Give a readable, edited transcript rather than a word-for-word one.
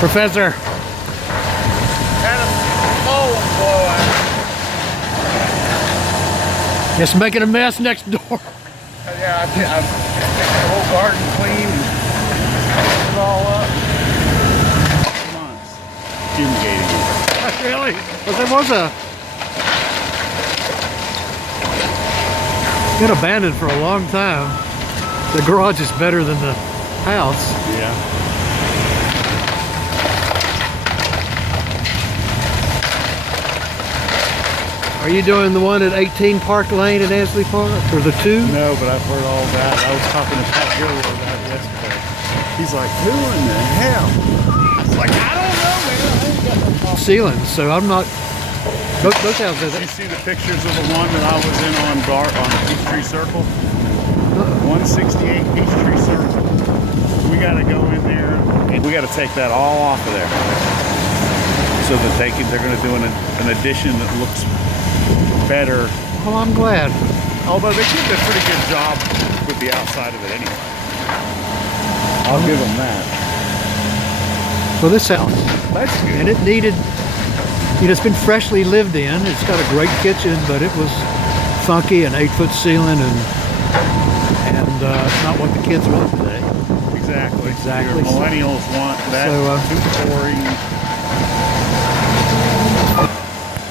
Professor. Had a mold blowout. It's making a mess next door. Yeah, I've taken the whole garden clean and cleaned it all up. Months. Fumigating it. Really? Well, there was been abandoned for a long time. The garage is better than the house. Yeah. Are you doing the one at 18 Park Lane at Ansley Park, or the two? No, but I've heard all that. I was talking to Pat Gilroy about it yesterday. He's like, who in the hell? I was like, I don't know, man. I ain't got no problem. Ceilings, so I'm not. Those houses. Did you see the pictures of the one that I was in on Peachtree Circle? 168 Peachtree Circle. We got to go in there and we got to take that all off of there so that they're going to do an addition that looks better. Well, I'm glad. Although they did a pretty good job with the outside of it anyway. I'll give them that. Well, this house, That's good. and it needed, you know, it's been freshly lived in. It's got a great kitchen, but it was funky, an 8-foot ceiling, and not what the kids want today. Exactly. Exactly. Your millennials want that So, two-story